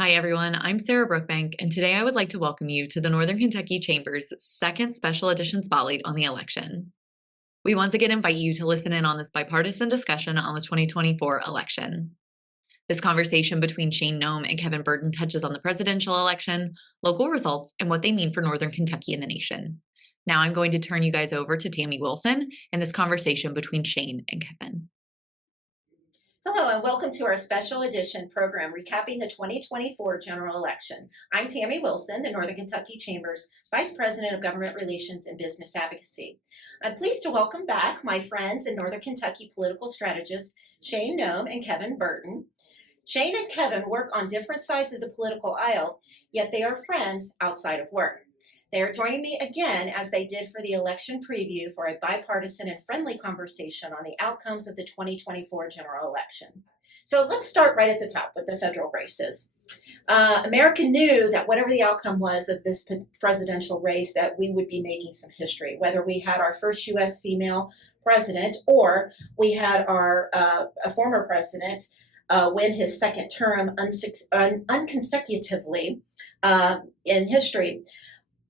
Hi, everyone. I'm Sarah Brookbank, and today I would like to welcome you to the Northern Kentucky Chamber's second special edition spotlight on the election. We once again invite you to listen in on this bipartisan discussion on the 2024 election. This conversation between Shane Noem and Kevin Burton touches on the presidential election, local results, and what they mean for Northern Kentucky and the nation. Now I'm going to turn you guys over to Tami Wilson in this conversation between Shane and Kevin. Hello and welcome to our special edition program recapping the 2024 general election. I'm Tami Wilson, the Northern Kentucky Chamber's Vice President of Government Relations and Business Advocacy. I'm pleased to welcome back my friends and Northern Kentucky political strategists Shane Noem and Kevin Burton. Shane and Kevin work on different sides of the political aisle, yet they are friends outside of work. They are joining me again, as they did for the election preview, for a bipartisan and friendly conversation on the outcomes of the 2024 general election. So let's start right at the top with the federal races. America knew that whatever the outcome was of this presidential race, that we would be making some history, whether we had our first U.S. female president or we had a former president win his second term unconsecutively in history.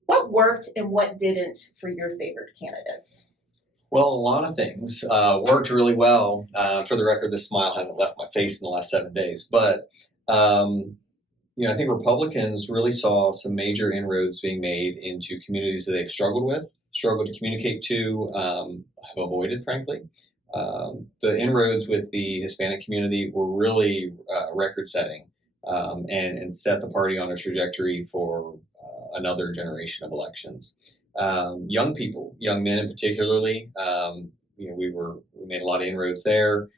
What worked and what didn't for your favorite candidates? Well, a lot of things worked really well. For the record, this smile hasn't left my face in the last 7 days. But, I think Republicans really saw some major inroads being made into communities that they've struggled to communicate to, have avoided, frankly. The inroads with the Hispanic community were really record-setting and set the party on a trajectory for another generation of elections. Young people, young men particularly, we made a lot of inroads there.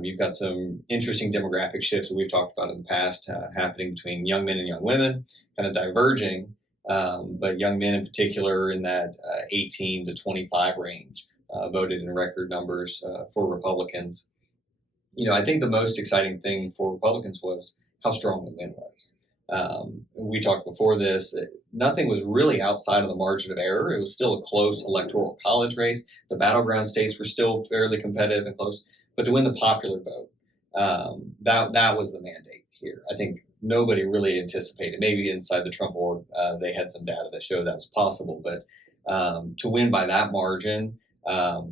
You've got some interesting demographic shifts that we've talked about in the past happening between young men and young women, kind of diverging, but young men in particular in that 18 to 25 range voted in record numbers for Republicans. I think the most exciting thing for Republicans was how strong the win was. We talked before this, nothing was really outside of the margin of error. It was still a close electoral college race. The battleground states were still fairly competitive and close, but to win the popular vote, that was the mandate here. I think nobody really anticipated, maybe inside the Trump org, they had some data that showed that was possible, but to win by that margin, I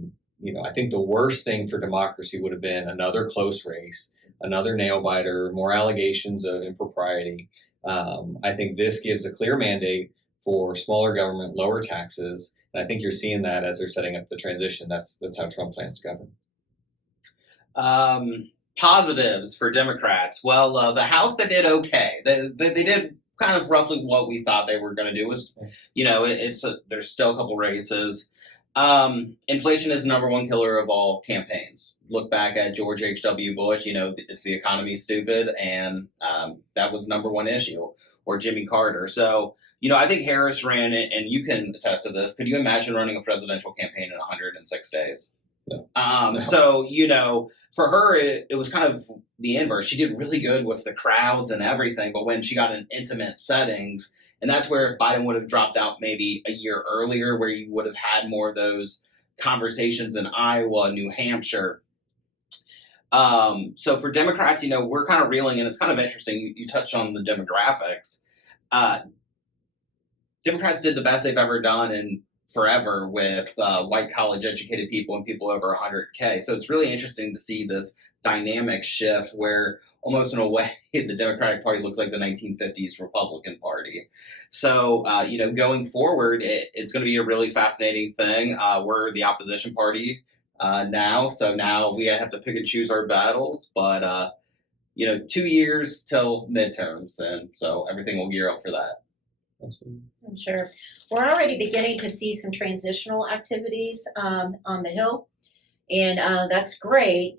think the worst thing for democracy would have been another close race, another nail biter, more allegations of impropriety. I think this gives a clear mandate for smaller government, lower taxes, and I think you're seeing that as they're setting up the transition. That's how Trump plans to govern. Positives for Democrats. Well, the House, they did okay. They did kind of roughly what we thought they were going to do. There's still a couple races. Inflation is the number one killer of all campaigns. Look back at George H.W. Bush, it's the economy stupid, and that was the number one issue, or Jimmy Carter. So, I think Harris ran it, and you can attest to this. Could you imagine running a presidential campaign in 106 days? No. No. So, for her, it was kind of the inverse. She did really good with the crowds and everything, but when she got in intimate settings, and that's where if Biden would have dropped out maybe a year earlier, where you would have had more of those conversations in Iowa, New Hampshire. So for Democrats, we're kind of reeling, and it's kind of interesting. You touched on the demographics. Democrats did the best they've ever done in forever with white college educated people and people over 100K. So it's really interesting to see this dynamic shift where almost in a way the Democratic Party looks like the 1950s Republican Party. So, going forward, it's going to be a really fascinating thing. We're the opposition party now, so now we have to pick and choose our battles. But, 2 years till midterms, and so everything will gear up for that. Absolutely. I'm sure. We're already beginning to see some transitional activities on the Hill, and that's great.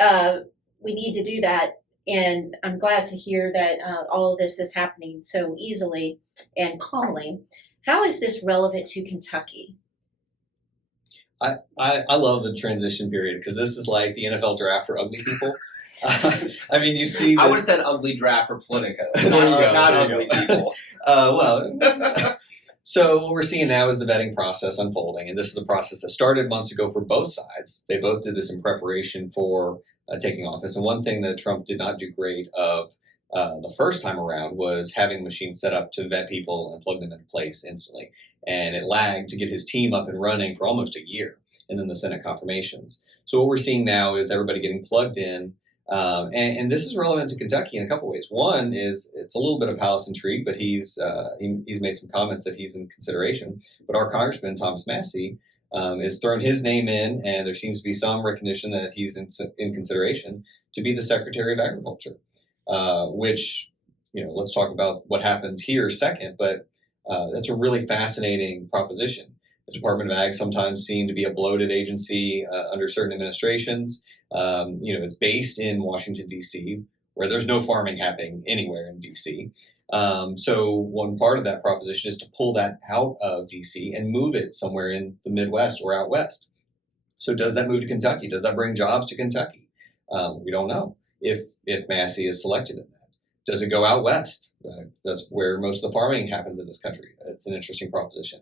We need to do that, and I'm glad to hear that all of this is happening so easily and calmly. How is this relevant to Kentucky? I love the transition period because this is like the NFL draft for ugly people. You see. I would have said ugly draft for Politico, not ugly people. So what we're seeing now is the vetting process unfolding, and this is a process that started months ago for both sides. They both did this in preparation for taking office. And one thing that Trump did not do great of the first time around was having the machine set up to vet people and plug them into place instantly. And it lagged to get his team up and running for almost a year, and then the Senate confirmations. So what we're seeing now is everybody getting plugged in. And this is relevant to Kentucky in a couple ways. One is it's a little bit of palace intrigue, but he's made some comments that he's in consideration. But our Congressman, Thomas Massey, has thrown his name in, and there seems to be some recognition that he's in consideration to be the Secretary of Agriculture, which, let's talk about what happens here second, but that's a really fascinating proposition. The Department of Ag sometimes seemed to be a bloated agency under certain administrations. It's based in Washington, D.C., where there's no farming happening anywhere in D.C. So one part of that proposition is to pull that out of D.C. and move it somewhere in the Midwest or out west. So does that move to Kentucky? Does that bring jobs to Kentucky? We don't know if Massey is selected in that. Does it go out west? That's where most of the farming happens in this country. It's an interesting proposition.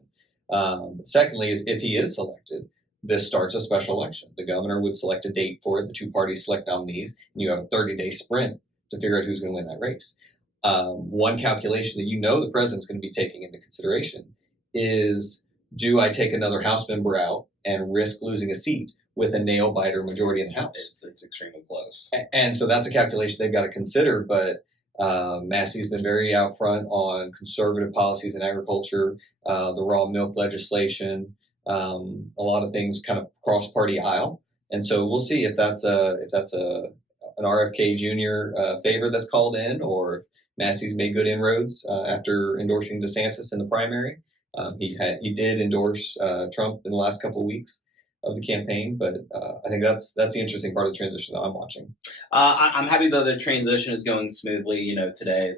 Secondly, is if he is selected, this starts a special election. The governor would select a date for it. The two parties select nominees, and you have a 30-day sprint to figure out who's going to win that race. One calculation that the president's going to be taking into consideration is, do I take another House member out and risk losing a seat with a nail-biter majority in the House? It's extremely close. And so that's a calculation they've got to consider, but Massey's been very out front on conservative policies in agriculture, the raw milk legislation, a lot of things kind of cross-party aisle. And so we'll see if that's an RFK Jr. favor that's called in, or if Massey's made good inroads after endorsing DeSantis in the primary. He did endorse Trump in the last couple of weeks of the campaign, but I think that's the interesting part of the transition that I'm watching. I'm happy that the transition is going smoothly. Today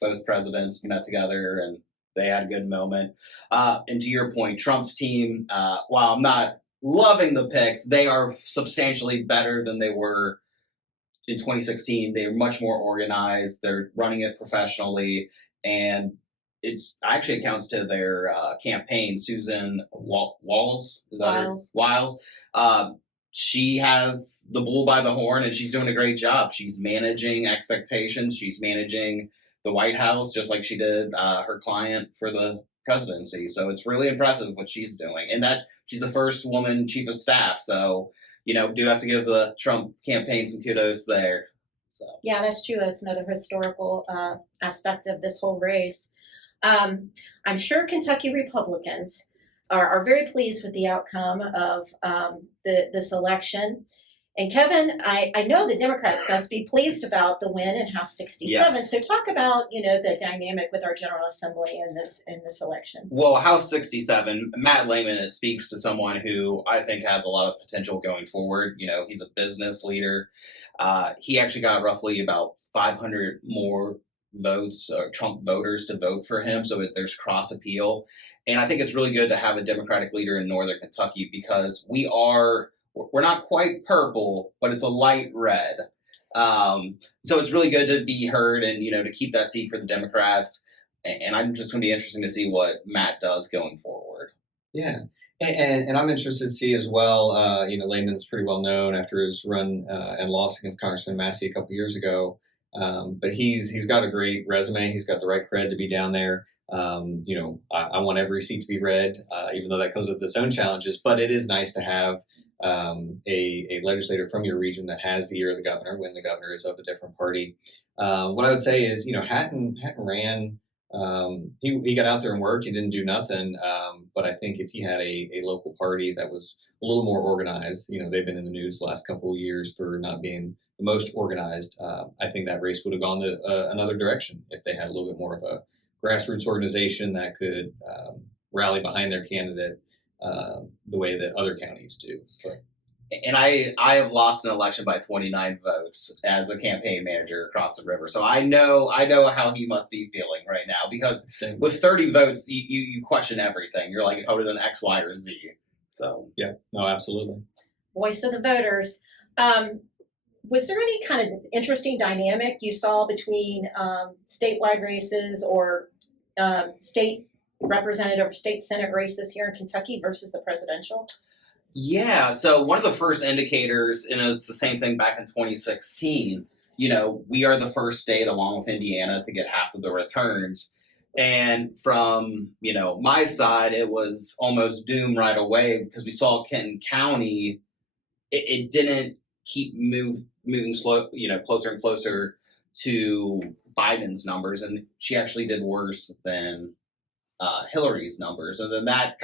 both presidents met together and they had a good moment. And to your point, Trump's team, while I'm not loving the picks, they are substantially better than they were in 2016. They're much more organized. They're running it professionally, and it actually accounts to their campaign. Susan Wiles, is that Wiles. her? Wiles. She has the bull by the horn, and she's doing a great job. She's managing expectations. She's managing the White House, just like she did her client for the presidency. So it's really impressive what she's doing. And that she's the first woman chief of staff. So, do have to give the Trump campaign some kudos there. So Yeah, that's true. That's another historical aspect of this whole race. I'm sure Kentucky Republicans are very pleased with the outcome of this election. And Kevin, I know the Democrats must be pleased about the win in House 67. Yes. So talk about the dynamic with our General Assembly in this election. Well, House 67, Matt Lehman, it speaks to someone who I think has a lot of potential going forward. He's a business leader. He actually got roughly about 500 more votes, Trump voters to vote for him. So there's cross appeal. And I think it's really good to have a Democratic leader in Northern Kentucky, because we're not quite purple, but it's a light red. So it's really good to be heard and, to keep that seat for the Democrats. And I'm just going to be interested to see what Matt does going forward. Yeah. And I'm interested to see as well, Lehman's pretty well known after his run and loss against Congressman Massey a couple years ago. But he's got a great resume. He's got the right cred to be down there. I want every seat to be red, even though that comes with its own challenges. But it is nice to have a legislator from your region that has the ear of the governor when the governor is of a different party. What I would say is, Hatton ran. He got out there and worked. He didn't do nothing. But I think if he had a local party that was a little more organized, they've been in the news the last couple of years for not being the most organized. I think that race would have gone another direction if they had a little bit more of a grassroots organization that could rally behind their candidate the way that other counties do. But, And I have lost an election by 29 votes as a campaign manager across the river. So I know how he must be feeling right now, because with 30 votes, you question everything. You're like, if I would have done X, Y, or Z. So yeah, no, absolutely. Voice of the voters. Was there any kind of interesting dynamic you saw between statewide races or state representative or state Senate races here in Kentucky versus the presidential? yeah, so one of the first indicators, and it was the same thing back in 2016, we are the first state, along with Indiana, to get half of the returns. And from, my side, it was almost doom right away because we saw Kenton County, it didn't keep moving slow, closer and closer to Biden's numbers. And she actually did worse than Hillary's numbers. And then that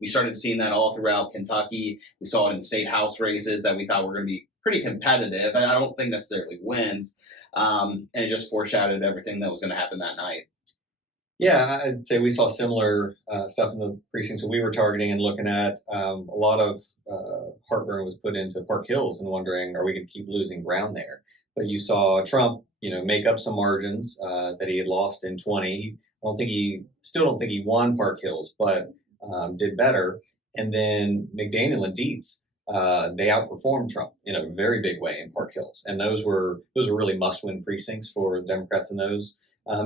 we started seeing that all throughout Kentucky. We saw it in state house races that we thought were going to be pretty competitive. And I don't think necessarily wins. And it just foreshadowed everything that was going to happen that night. Yeah, I'd say we saw similar stuff in the precincts that we were targeting and looking at. A lot of heartburn was put into Park Hills and wondering, are we going to keep losing ground there? But you saw Trump, make up some margins that he had lost in 20. Still don't think he won Park Hills, but did better. And then McDaniel and Dietz, they outperformed Trump in a very big way in Park Hills, and those were really must-win precincts for Democrats in those.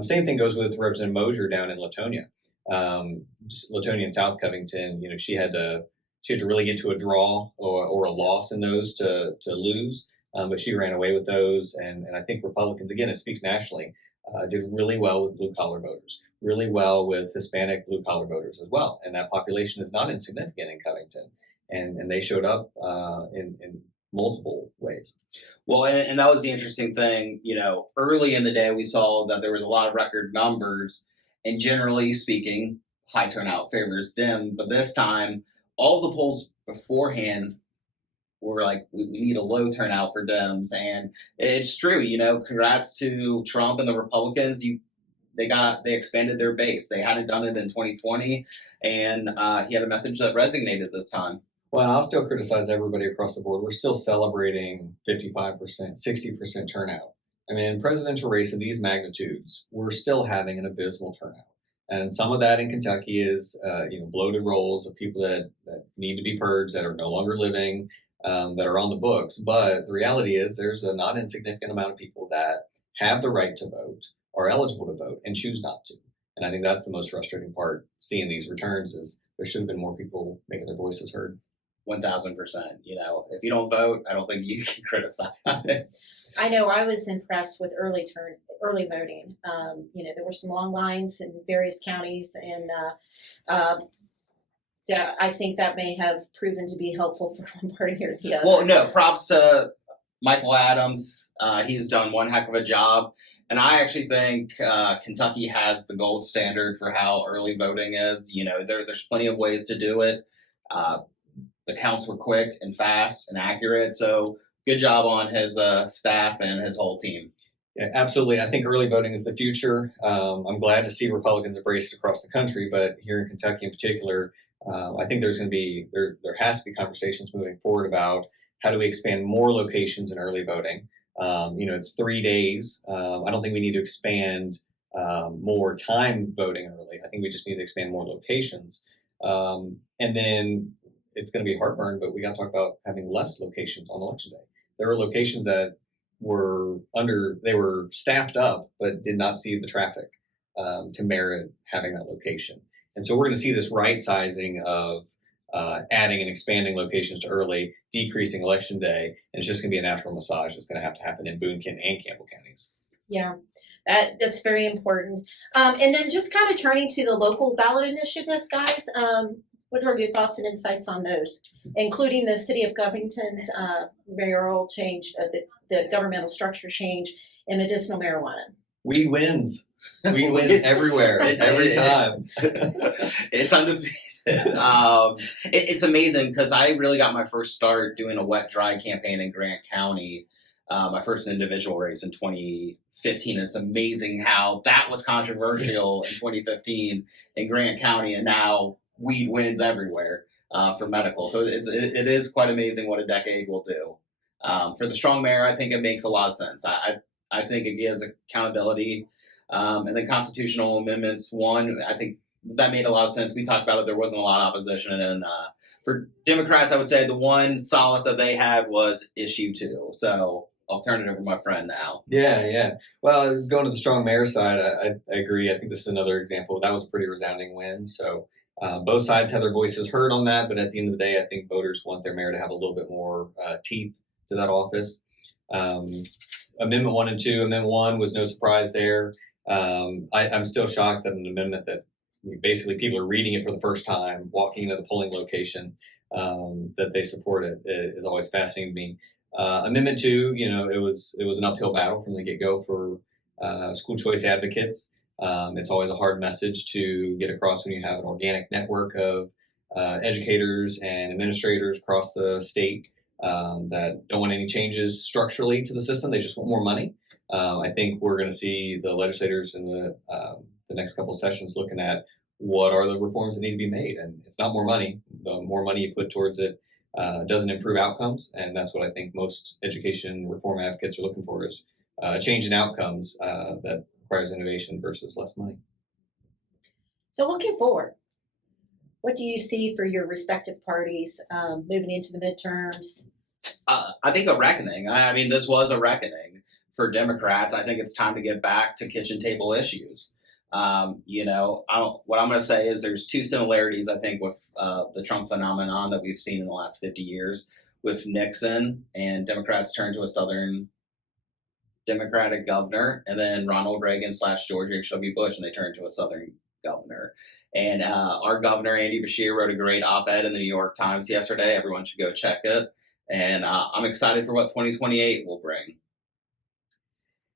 Same thing goes with Representative Mosier down in Latonia. Latonia and South Covington, she had to really get to a draw or a loss in those to lose, but she ran away with those. And I think Republicans, again, it speaks nationally, did really well with blue-collar voters, really well with Hispanic blue-collar voters as well. And that population is not insignificant in Covington. And they showed up in multiple ways. Well, and that was the interesting thing. Early in the day, we saw that there was a lot of record numbers, and generally speaking, high turnout favors Dem. But this time, all the polls beforehand were like, we need a low turnout for Dems, and it's true. Congrats to Trump and the Republicans. They expanded their base. They hadn't done it in 2020, and he had a message that resonated this time. Well, and I'll still criticize everybody across the board. We're still celebrating 55%, 60% turnout. I mean, in presidential race of these magnitudes, we're still having an abysmal turnout. And some of that in Kentucky is, bloated rolls of people that need to be purged, that are no longer living, that are on the books. But the reality is there's a not insignificant amount of people that have the right to vote, are eligible to vote, and choose not to. And I think that's the most frustrating part, seeing these returns, is there should have been more people making their voices heard. 1,000%. If you don't vote, I don't think you can criticize. I know I was impressed with early voting. There were some long lines in various counties, and I think that may have proven to be helpful for one party or the other. Well, no, props to Michael Adams. He's done one heck of a job. And I actually think Kentucky has the gold standard for how early voting is. There's plenty of ways to do it. The counts were quick and fast and accurate. So good job on his staff and his whole team. Yeah, absolutely. I think early voting is the future. I'm glad to see Republicans embrace it across the country, but here in Kentucky in particular, I think there's going to be, there has to be conversations moving forward about how do we expand more locations in early voting. It's 3 days. I don't think we need to expand more time voting early. I think we just need to expand more locations. And then it's going to be heartburn, but we got to talk about having less locations on election day. There were locations that they were staffed up, but did not see the traffic to merit having that location. And so we're going to see this right sizing of adding and expanding locations to early, decreasing election day, and it's just going to be a natural massage that's going to have to happen in Boone, Kenton, and Campbell counties. Yeah, that's very important. And then just kind of turning to the local ballot initiatives, guys. What are your thoughts and insights on those, including the City of Covington's mayoral change, the governmental structure change, and medicinal marijuana? Weed wins. Weed wins everywhere, every time. It's undefeated. It's amazing because I really got my first start doing a wet-dry campaign in Grant County, my first individual race in 2015. It's amazing how that was controversial in 2015 in Grant County, and now weed wins everywhere for medical. So it is quite amazing what a decade will do. For the strong mayor, I think it makes a lot of sense. I think it gives accountability. And then constitutional amendments, one, I think that made a lot of sense. We talked about it. There wasn't a lot of opposition. And for Democrats, I would say the one solace that they had was issue 2. So I'll turn it over to my friend now. Yeah. Well, going to the strong mayor side, I agree. I think this is another example. That was a pretty resounding win. So both sides had their voices heard on that. But at the end of the day, I think voters want their mayor to have a little bit more teeth to that office. Amendment 1 and 2. Amendment 1 was no surprise there. I'm still shocked that an amendment that basically people are reading it for the first time, walking into the polling location, that they support it is always fascinating to me. Amendment 2, it was an uphill battle from the get-go for school choice advocates. It's always a hard message to get across when you have an organic network of educators and administrators across the state that don't want any changes structurally to the system. They just want more money. I think we're going to see the legislators in the next couple of sessions looking at what are the reforms that need to be made. And it's not more money. The more money you put towards it doesn't improve outcomes. And that's what I think most education reform advocates are looking for, is a change in outcomes that requires innovation versus less money. So looking forward, what do you see for your respective parties moving into the midterms? I think a reckoning. I mean, this was a reckoning for Democrats. I think it's time to get back to kitchen table issues. What I'm going to say is there's two similarities, I think, with the Trump phenomenon that we've seen in the last 50 years. With Nixon, and Democrats turned to a Southern Democratic governor, and then Ronald Reagan / George H.W. Bush, and they turned to a Southern governor. And our governor, Andy Beshear, wrote a great op-ed in the New York Times yesterday. Everyone should go check it. And I'm excited for what 2028 will bring.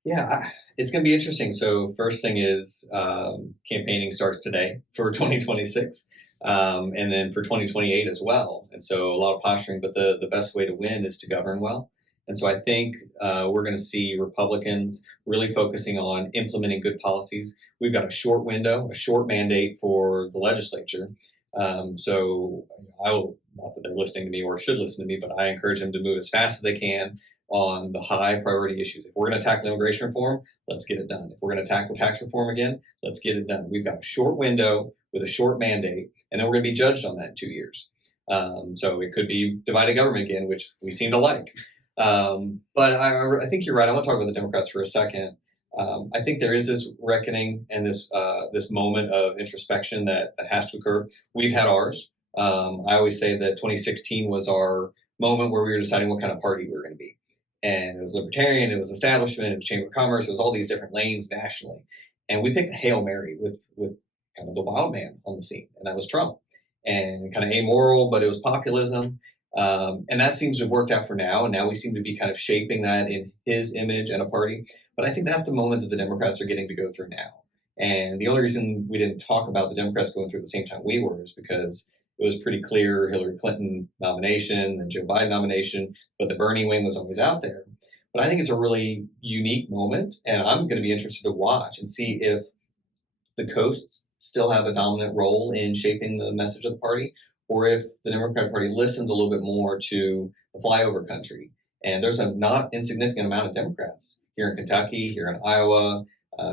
Yeah, it's going to be interesting. So first thing is campaigning starts today for 2026, and then for 2028 as well. And so a lot of posturing, but the best way to win is to govern well. And so I think we're going to see Republicans really focusing on implementing good policies. We've got a short window, a short mandate for the legislature. So I will, not that they're listening to me or should listen to me, but I encourage them to move as fast as they can on the high priority issues. If we're going to tackle immigration reform, let's get it done. If we're going to tackle tax reform again, let's get it done. We've got a short window with a short mandate, and then we're going to be judged on that in 2 years. So it could be divided government again, which we seem to like. But I think you're right. I want to talk about the Democrats for a second. I think there is this reckoning and this moment of introspection that has to occur. We've had ours. I always say that 2016 was our moment where we were deciding what kind of party we were going to be. And it was libertarian, it was establishment, it was Chamber of Commerce, it was all these different lanes nationally. And we picked the Hail Mary with kind of the wild man on the scene, and that was Trump. And kind of amoral, but it was populism. And that seems to have worked out for now. And now we seem to be kind of shaping that in his image and a party. But I think that's the moment that the Democrats are getting to go through now. And the only reason we didn't talk about the Democrats going through at the same time we were is because it was pretty clear Hillary Clinton nomination and Joe Biden nomination, but the Bernie wing was always out there. But I think it's a really unique moment, and I'm going to be interested to watch and see if the coasts still have a dominant role in shaping the message of the party, or if the Democratic Party listens a little bit more to the flyover country. And there's a not insignificant amount of Democrats here in Kentucky, here in Iowa,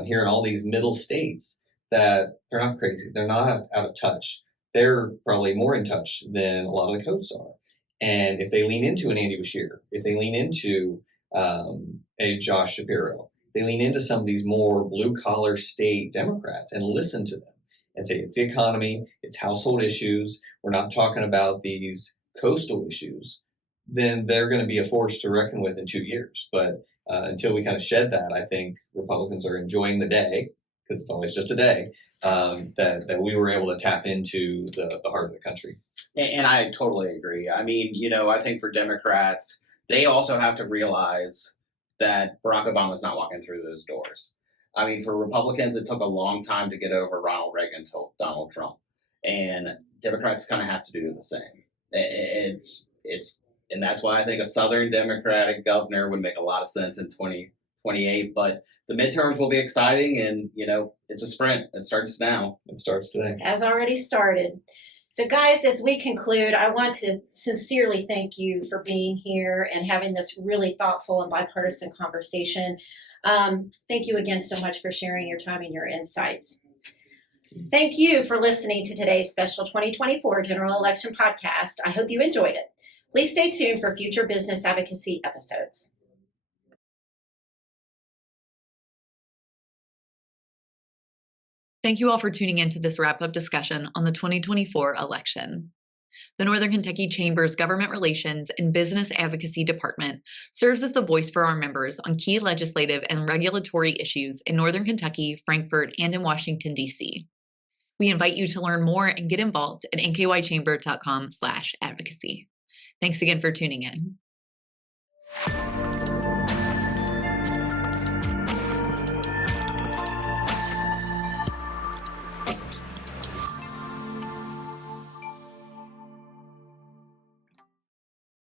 here in all these middle states that they're not crazy. They're not out of touch. They're probably more in touch than a lot of the coasts are. And if they lean into an Andy Beshear, if they lean into a Josh Shapiro, they lean into some of these more blue-collar state Democrats and listen to them and say, it's the economy, it's household issues, we're not talking about these coastal issues, then they're going to be a force to reckon with in 2 years. But until we kind of shed that, I think Republicans are enjoying the day, because it's always just a day, that we were able to tap into the heart of the country. And I totally agree. I mean, I think for Democrats, they also have to realize that Barack Obama's not walking through those doors. I mean, for Republicans, it took a long time to get over Ronald Reagan to Donald Trump. And Democrats kind of have to do the same. And that's why I think a Southern Democratic governor would make a lot of sense in 2028. But the midterms will be exciting, and it's a sprint. It starts now. It starts today. Has already started. So guys, as we conclude, I want to sincerely thank you for being here and having this really thoughtful and bipartisan conversation. Thank you again so much for sharing your time and your insights. Thank you for listening to today's special 2024 General Election podcast. I hope you enjoyed it. Please stay tuned for future business advocacy episodes. Thank you all for tuning into this wrap-up discussion on the 2024 election. The Northern Kentucky Chamber's Government Relations and Business Advocacy Department serves as the voice for our members on key legislative and regulatory issues in Northern Kentucky, Frankfort, and in Washington, D.C. We invite you to learn more and get involved at nkychamber.com/advocacy. Thanks again for tuning in.